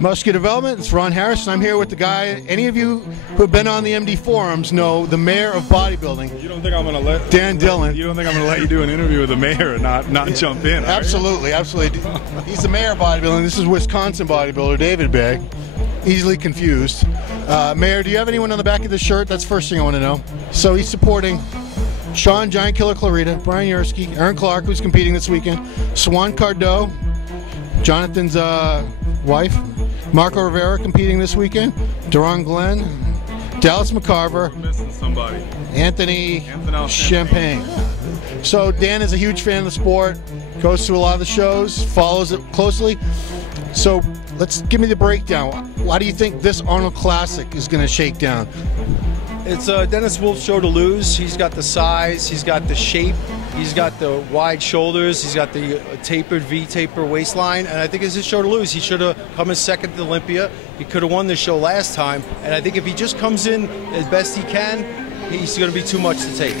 Muscular Development. It's Ron Harris, and I'm here with the guy. Any of you who have been on the MD forums know the mayor of bodybuilding. You don't think I'm going to let Dillon? You don't think I'm going to let you do an interview with the mayor and not jump in? Absolutely, absolutely. He's the mayor of bodybuilding. This is Wisconsin bodybuilder David Baye. Easily confused. Mayor, do you have anyone on the back of the shirt? That's the first thing I want to know. So he's supporting Sean Giant Killer Clarita, Brian Yersky, Aaron Clark, who's competing this weekend, Swan Cardo, Jonathan's wife, Marco Rivera competing this weekend, Duran Glenn, Dallas McCarver, Missing somebody. Anthony Champagne. So Dan is a huge fan of the sport, goes to a lot of the shows, follows it closely. So give me the breakdown. Why do you think this Arnold Classic is going to shake down? It's Dennis Wolf's show to lose. He's got the size, he's got the shape, he's got the wide shoulders, he's got the tapered V-taper waistline, and I think it's his show to lose. He should have come in second to Olympia. He could have won this show last time, and I think if he just comes in as best he can, he's going to be too much to take.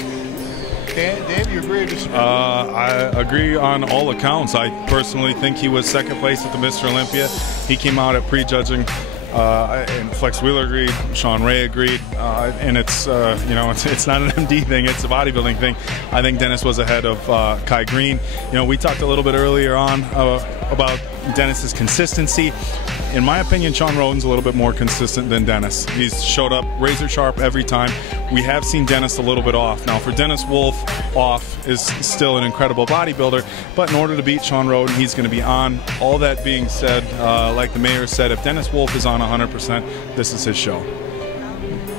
Dave, you agree or disagree? I agree on all accounts. I personally think he was second place at the Mr. Olympia. He came out at prejudging. And Flex Wheeler agreed, Sean Ray agreed, and it's it's not an MD thing, it's a bodybuilding thing. I think Dennis was ahead of Kai Green. We talked a little bit earlier on about Dennis's consistency. In my opinion, Sean Roden's a little bit more consistent than Dennis. He's showed up razor sharp every time. We have seen Dennis a little bit off. Now, for Dennis Wolf, off is still an incredible bodybuilder, but in order to beat Sean Roden, he's going to be on. All that being said, like the mayor said, if Dennis Wolf is on 100%, this is his show.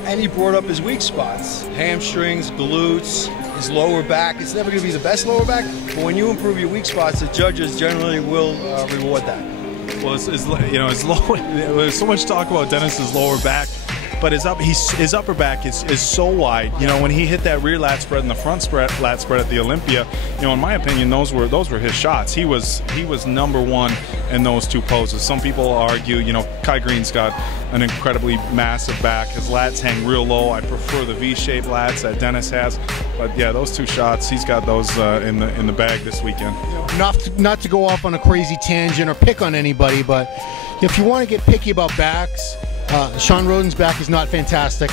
And he brought up his weak spots: hamstrings, glutes, his lower back. It's never going to be the best lower back, but when you improve your weak spots, the judges generally will reward that. Well, there's so much talk about Dennis's lower back, but his upper back is so wide. When he hit that rear lat spread and the front lat spread at the Olympia, in my opinion, those were his shots. He was number one in those two poses. Some people argue, Kai Green's got an incredibly massive back. His lats hang real low. I prefer the V-shaped lats that Dennis has. But yeah, those two shots, he's got those in the bag this weekend. Not to go off on a crazy tangent or pick on anybody, but if you want to get picky about backs, Sean Roden's back is not fantastic.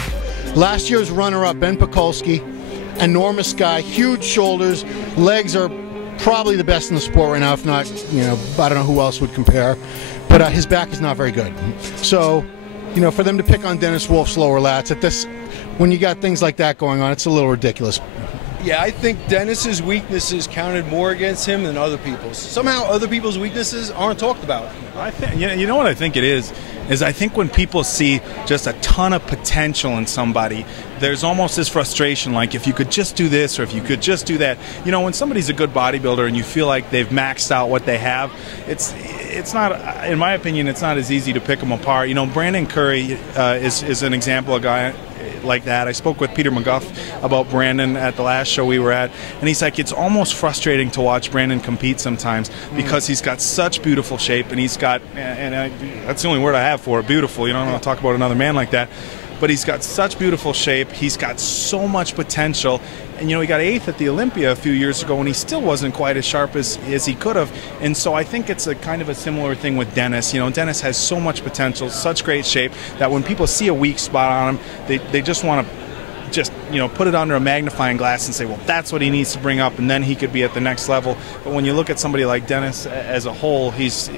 Last year's runner-up, Ben Pekulski, enormous guy, huge shoulders, legs are probably the best in the sport right now, if not, I don't know who else would compare, but his back is not very good. So, for them to pick on Dennis Wolf's lower lats at this, when you got things like that going on, it's a little ridiculous. Yeah, I think Dennis's weaknesses counted more against him than other people's. Somehow other people's weaknesses aren't talked about. I think, you know what I think it is I think when people see just a ton of potential in somebody, there's almost this frustration, like if you could just do this or if you could just do that. When somebody's a good bodybuilder and you feel like they've maxed out what they have, it's not, in my opinion, it's not as easy to pick them apart. Brandon Curry is an example of a guy like that. I spoke with Peter McGuff about Brandon at the last show we were at, and he's like, it's almost frustrating to watch Brandon compete sometimes because he's got such beautiful shape, and he's got, that's the only word I have for it, beautiful. You don't want to talk about another man like that. But he's got such beautiful shape. He's got so much potential. And, he got 8th at the Olympia a few years ago, and he still wasn't quite as sharp as he could have. And so I think it's a kind of a similar thing with Dennis. Dennis has so much potential, such great shape, that when people see a weak spot on him, they just want to put it under a magnifying glass and say, well, that's what he needs to bring up, and then he could be at the next level. But when you look at somebody like Dennis as a whole, he's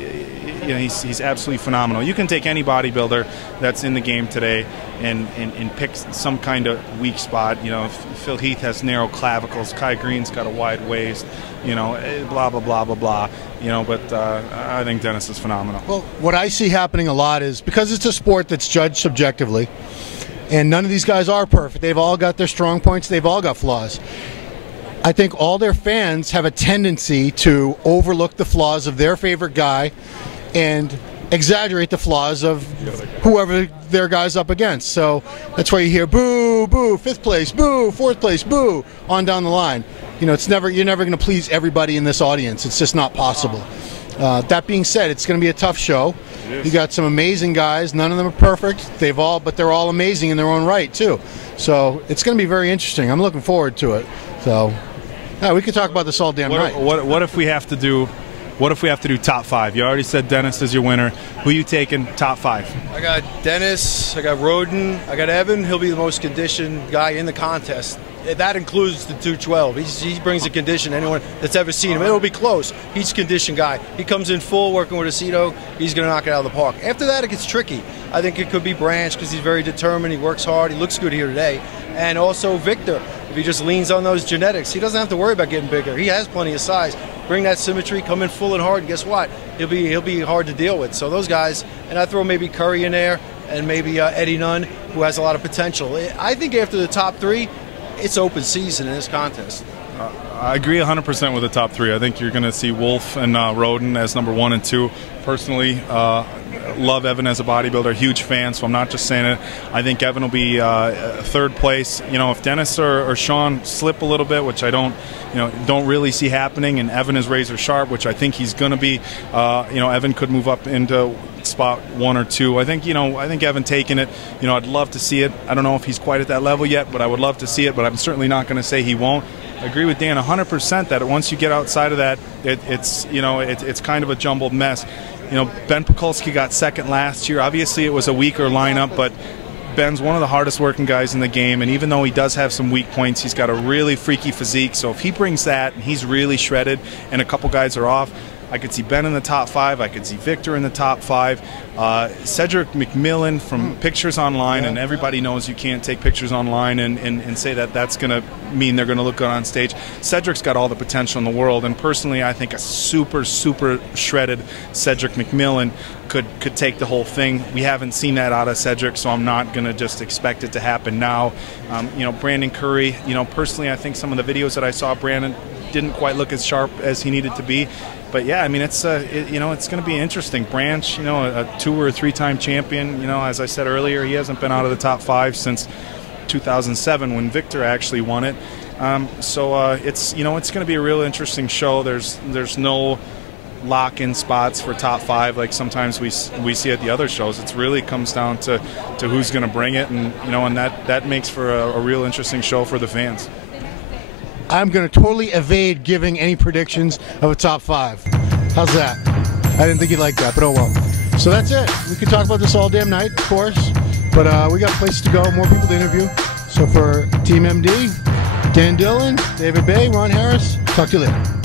absolutely phenomenal. You can take any bodybuilder that's in the game today and pick some kind of weak spot. Phil Heath has narrow clavicles, Kai Green's got a wide waist, blah, blah, blah, blah, blah. But I think Dennis is phenomenal. Well, what I see happening a lot is, because it's a sport that's judged subjectively, and none of these guys are perfect. They've all got their strong points. They've all got flaws. I think all their fans have a tendency to overlook the flaws of their favorite guy and exaggerate the flaws of whoever their guy's up against. So that's why you hear boo, boo, 5th place, boo, 4th place, boo, on down the line. You're never going to please everybody in this audience. It's just not possible. That being said, it's going to be a tough show. You got some amazing guys. None of them are perfect. But they're all amazing in their own right too. So it's going to be very interesting. I'm looking forward to it. So we could talk about this all damn night. What if we have to do What if we have to do top 5? You already said Dennis is your winner. Who you taking top 5? I got Dennis, I got Roden, I got Evan. He'll be the most conditioned guy in the contest. That includes the 212. He brings a condition. Anyone that's ever seen him, it'll be close. He's a conditioned guy. He comes in full, working with Aceto. He's going to knock it out of the park. After that, it gets tricky. I think it could be Branch because he's very determined. He works hard. He looks good here today. And also Victor. If he just leans on those genetics, he doesn't have to worry about getting bigger. He has plenty of size. Bring that symmetry, come in full and hard, and guess what? He'll be hard to deal with. So those guys, and I throw maybe Curry in there, and maybe Eddie Nunn, who has a lot of potential. I think after the top 3, it's open season in this contest. I agree 100% with the top 3. I think you're going to see Wolf and Roden as number 1 and 2. Personally, love Evan as a bodybuilder, huge fan, so I'm not just saying it. I think Evan will be 3rd place. You know, if Dennis or Sean slip a little bit, which I don't really see happening, and Evan is razor sharp, which I think he's going to be, Evan could move up into spot 1 or 2. I think Evan taking it, I'd love to see it. I don't know if he's quite at that level yet, but I would love to see it, but I'm certainly not going to say he won't. I agree with Dan 100% that once you get outside of that, it's kind of a jumbled mess. Ben Pekulski got 2nd last year. Obviously, it was a weaker lineup, but Ben's one of the hardest working guys in the game, and even though he does have some weak points, he's got a really freaky physique. So if he brings that and he's really shredded and a couple guys are off, I could see Ben in the top 5. I could see Victor in the top 5. Cedric McMillan from pictures online, and everybody knows you can't take pictures online and say that that's going to mean they're going to look good on stage. Cedric's got all the potential in the world, and personally I think a super shredded Cedric McMillan could take the whole thing. We haven't seen that out of Cedric, so I'm not going to just expect it to happen now. Brandon Curry, personally I think some of the videos that I saw, Brandon didn't quite look as sharp as he needed to be. But yeah, I mean, it's going to be interesting. Branch, a 2 or 3-time champion. As I said earlier, he hasn't been out of the top 5 since 2007 when Victor actually won it. So it's going to be a real interesting show. There's no lock-in spots for top 5 like sometimes we see at the other shows. It really comes down to who's going to bring it, and and that makes for a real interesting show for the fans. I'm going to totally evade giving any predictions of a top 5. How's that? I didn't think you'd like that, but oh well. So that's it. We could talk about this all damn night, of course, but we got places to go, more people to interview. So for Team MD, Dan Dillon, David Baye, Ron Harris, talk to you later.